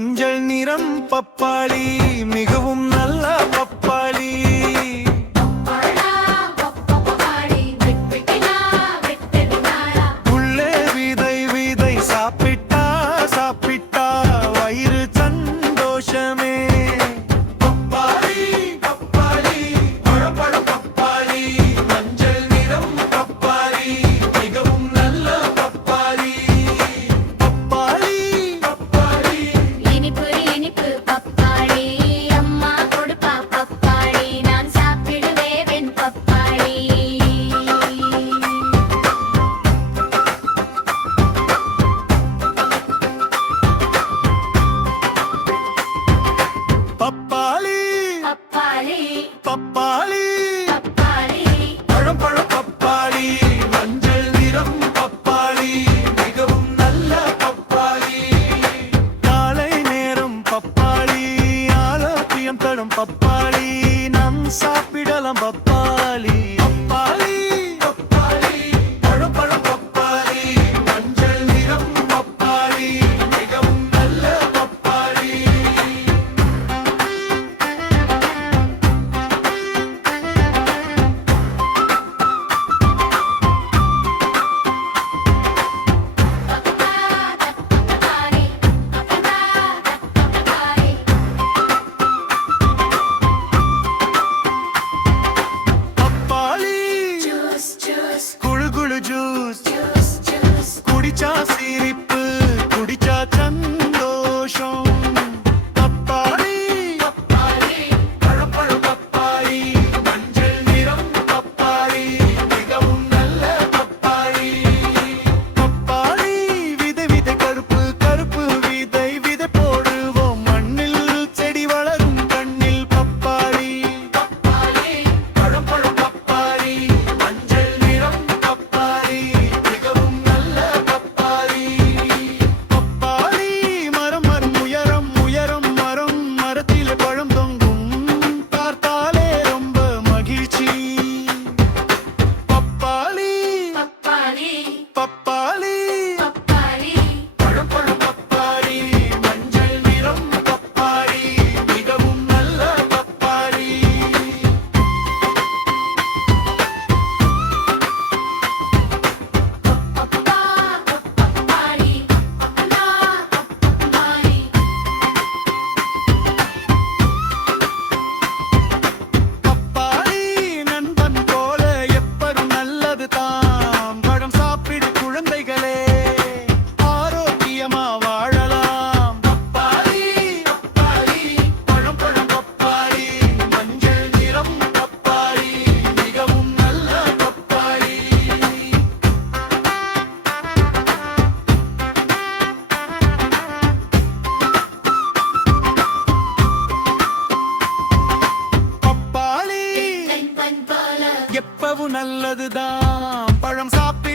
மஞ்சள் நிறம் பப்பாளி மிகவும் நல்ல பப்பாளி. உள்ளே விதை விதை சாப்பிட்டா சாப்பிட்டா வயிறு சந்தோஷமே. பப்பாளி பப்பாளி பழப்பழம் பப்பாளி மஞ்சள் நிறம் பப்பாளி மிகவும் நல்ல பப்பாளி. பப்பாளி பப்பாளி இனிப்பு இனிப்பு பப்பாளி அம்மா கொடுப்பா பப்பாளி நான் சாப்பிடுவேன் பப்பாளி. பப்பாளி பப்பாளி பப்பாளி பப்பாளி பழம் பழம் பப்பாளி மஞ்சள் நிறம் பப்பாளி மிகவும் நல்ல பப்பாளி. காலை நேரம் பப்பாளி ஆரோக்கியம் தரும் பப்பாளி நாம் சாப்பிடலாம் பப்பாளி. பப்பாளி பப்பாளி பழம் பழம் பப்பாளி மஞ்சள் நிறம் பப்பாளி மிகவும் நல்ல பப்பாளி. பப்பாளி பப்பாளி பப்பாளி ஜூஸ் ஜூஸ் குளு குளு ஜூஸ் ஜூஸ் ஜூஸ் குடிச்சா சிரிப்பு குடிச்சா சந்தோஷம். பப்பாளி பப்பாளி பழப்பழம் பப்பாளி மஞ்சள் நிறம் பப்பாளி மிகவும் நல்ல பப்பாளி. பப்பாளி விதை விதை கருப்பு கருப்பு விதை விதை போடுவோம் மண்ணில் செடி வளரும் கண்ணில். பப்பாளி பப்பாளி பழப்பழம் பப்பாளி மஞ்சள் நிறம் பப்பாளி மிகவும் நல்ல பப்பாளி. பப்பாளி மரம் மரம் உயரம் உயரம் மரம் மரத்திலே பழம் தொங்கும் பார்த்தாலே ரொம்ப மகிழ்ச்சி. பப்பாளி பப்பாளி பப்பாளி பப்பாளி பழம் பழம் பப்பாளி மஞ்சள் நிறம் பப்பாளி மிகவும் நல்ல பப்பாளி. பப்பாளி பப்பாளி பப்பாளி நண்பன் போல எப்பரும் நல்லது தாம். பழம் சாப்பிடு குழந்தைகளே ஆரோக்கியமா வாழலாம். பப்பாளி பப்பாளி பழம் பழம் பப்பாளி மஞ்சள் நிறம் பப்பாளி மிகவும் நல்ல பப்பாளி. பப்பாளி நண்பன் போல எப்பவும் நல்லதுதான் பழம் சாப்பிடு